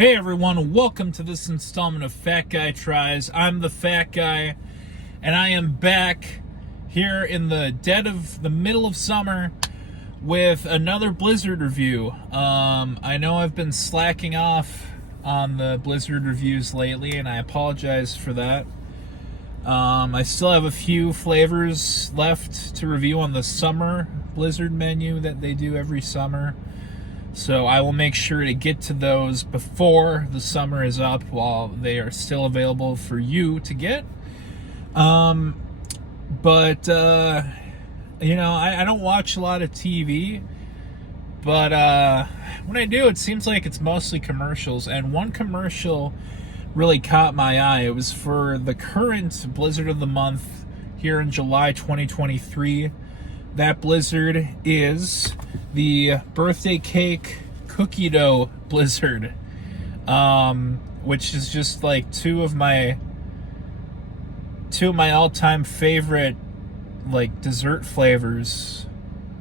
Hey everyone, welcome to this installment of Fat Guy Tries. I'm the Fat Guy, and I am back here in the middle of summer with another Blizzard review. I know I've been slacking off on the Blizzard reviews lately, and I apologize for that. I still have a few flavors left to review on the summer Blizzard menu that they do every summer. So I will make sure to get to those before the summer is up while they are still available for you to get. I don't watch a lot of TV, but when I do, it seems like it's mostly commercials. And one commercial really caught my eye. It was for the current Blizzard of the Month here in July 2023. That Blizzard is the birthday cake cookie dough Blizzard, which is just like two of my all-time favorite like dessert flavors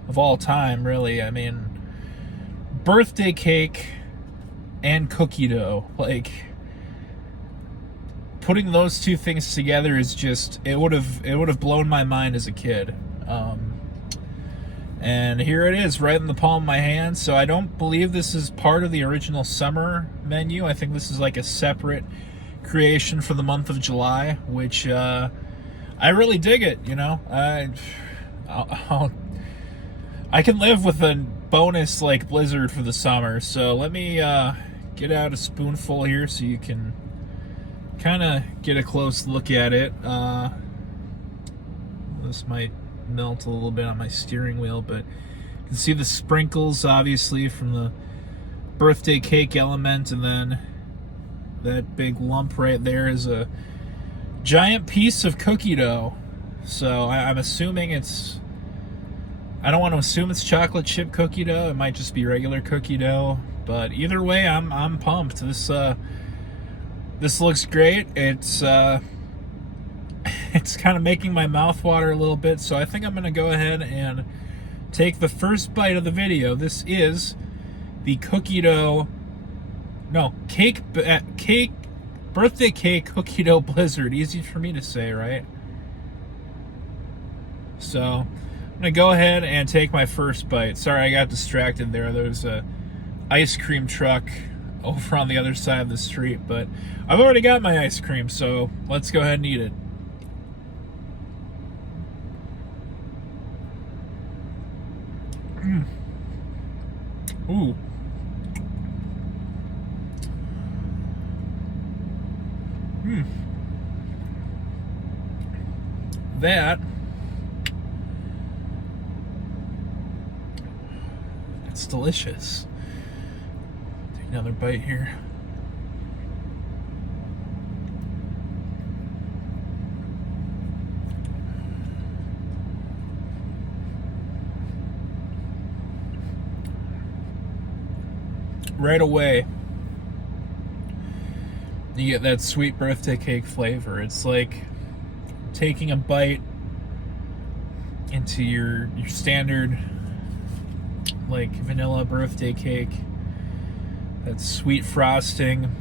of all time, really. I mean, birthday cake and cookie dough, like putting those two things together is just it would have blown my mind as a kid. And here it is, right in the palm of my hand. So I don't believe this is part of the original summer menu. I think this is like a separate creation for the month of July, which I really dig it. You know, I can live with a bonus like Blizzard for the summer. So let me get out a spoonful here so you can kind of get a close look at it. This might melt a little bit on my steering wheel, but you can see the sprinkles obviously from the birthday cake element, and then that big lump right there is a giant piece of cookie dough. So I'm assuming I don't want to assume it's chocolate chip cookie dough. It might just be regular cookie dough, but either way, I'm pumped. This looks great. It's kind of making my mouth water a little bit, so I think I'm going to go ahead and take the first bite of the video. This is the birthday cake cookie dough Blizzard. Easy for me to say, right? So I'm going to go ahead and take my first bite. Sorry, I got distracted there. There's a ice cream truck over on the other side of the street, but I've already got my ice cream, so let's go ahead and eat it. Ooh. That's delicious. Take another bite here. Right away, you get that sweet birthday cake flavor. It's like taking a bite into your standard like vanilla birthday cake. That sweet frosting.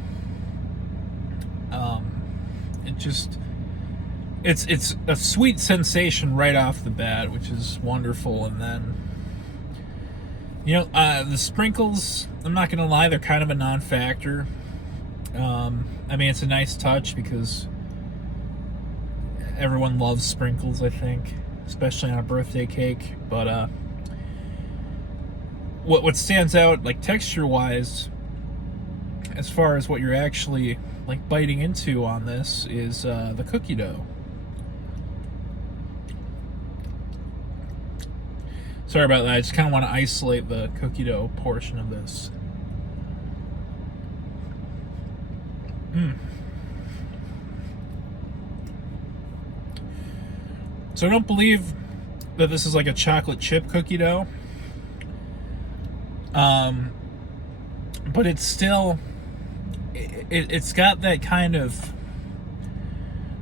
It's a sweet sensation right off the bat, which is wonderful. And then, the sprinkles, I'm not going to lie, they're kind of a non-factor. I mean, it's a nice touch because everyone loves sprinkles, I think, especially on a birthday cake. But what stands out, like texture-wise, as far as what you're actually like biting into on this, is the cookie dough. Sorry about that. I just kind of want to isolate the cookie dough portion of this. So I don't believe that this is like a chocolate chip cookie dough. But it's still, it's got that kind of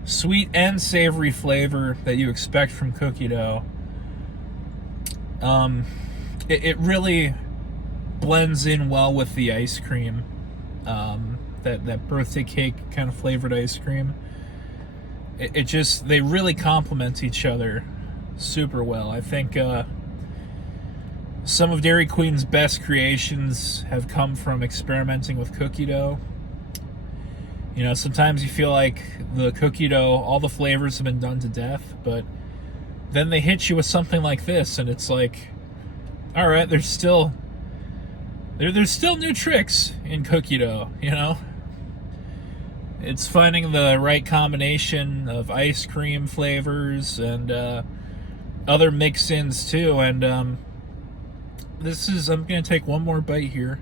sweet and savory flavor that you expect from cookie dough. It really blends in well with the ice cream. that birthday cake kind of flavored ice cream. It just, they really complement each other super well. I think some of Dairy Queen's best creations have come from experimenting with cookie dough. You know, sometimes you feel like the cookie dough, all the flavors have been done to death, but then they hit you with something like this, and it's like, all right, there's still new tricks in cookie dough, you know? It's finding the right combination of ice cream flavors and other mix-ins too, and I'm gonna take one more bite here,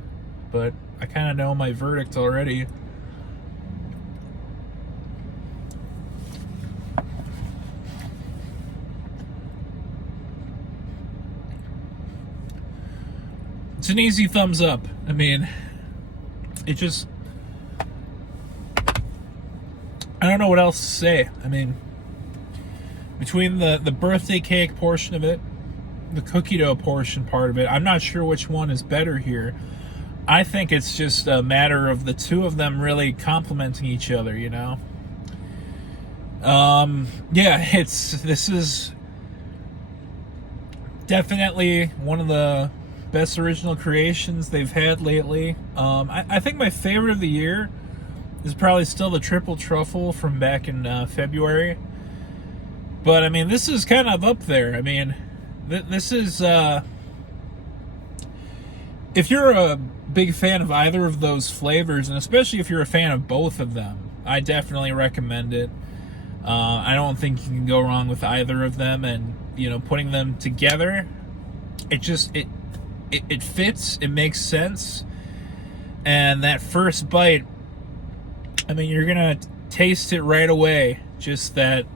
but I kind of know my verdict already. It's an easy thumbs up. I mean, it just, I don't know what else to say. I mean, between the birthday cake portion of it, the cookie dough portion part of it, I'm not sure which one is better here. I think it's just a matter of the two of them really complementing each other, you know? Yeah, this is definitely one of the best original creations they've had lately. I think my favorite of the year is probably still the triple truffle from back in February. But I mean, this is kind of up there. I mean, this is if you're a big fan of either of those flavors, and especially if you're a fan of both of them, I definitely recommend it. I don't think you can go wrong with either of them, and you know, putting them together, it fits, it makes sense. And that first bite, I mean, you're gonna taste it right away, just that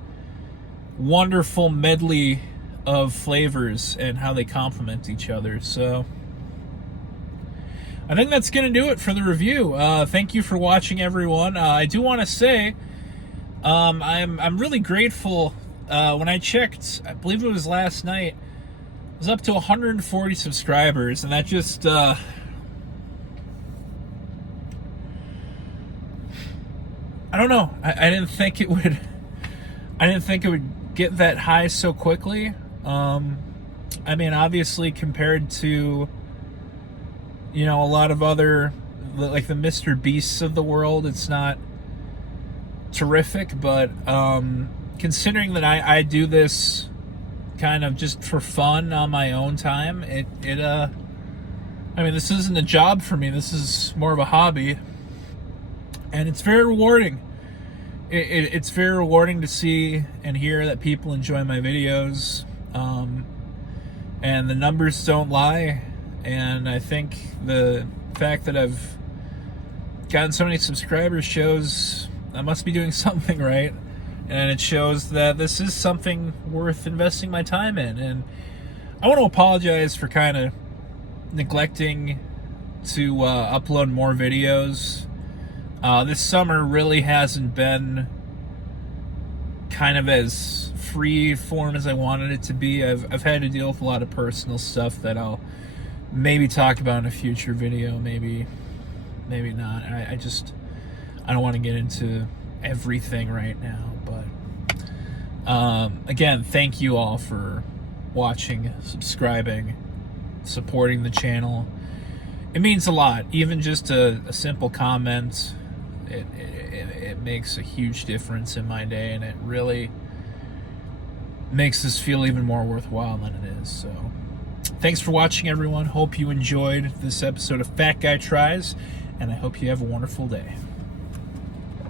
wonderful medley of flavors and how they complement each other. So I think that's gonna do it for the review. Thank you for watching, everyone. I do want to say I'm really grateful. When I checked, I believe it was last night, it was up to 140 subscribers, and that just I don't know. I didn't think it would. I didn't think it would get that high so quickly. I mean, obviously, compared to, you know, a lot of other, like the Mr. Beasts of the world, it's not terrific. But considering that I do this kind of just for fun on my own time, I mean, this isn't a job for me. This is more of a hobby, and it's very rewarding. It's very rewarding to see and hear that people enjoy my videos, and the numbers don't lie. And I think the fact that I've gotten so many subscribers shows I must be doing something right. And it shows that this is something worth investing my time in. And I want to apologize for kind of neglecting to upload more videos. This summer really hasn't been kind of as free form as I wanted it to be. I've had to deal with a lot of personal stuff that I'll maybe talk about in a future video, maybe not. I don't want to get into everything right now, but again, thank you all for watching, subscribing, supporting the channel. It means a lot. Even just a simple comment, it makes a huge difference in my day, and it really makes this feel even more worthwhile than it is. So thanks for watching, everyone. Hope you enjoyed this episode of Fat Guy Tries, and I hope you have a wonderful day.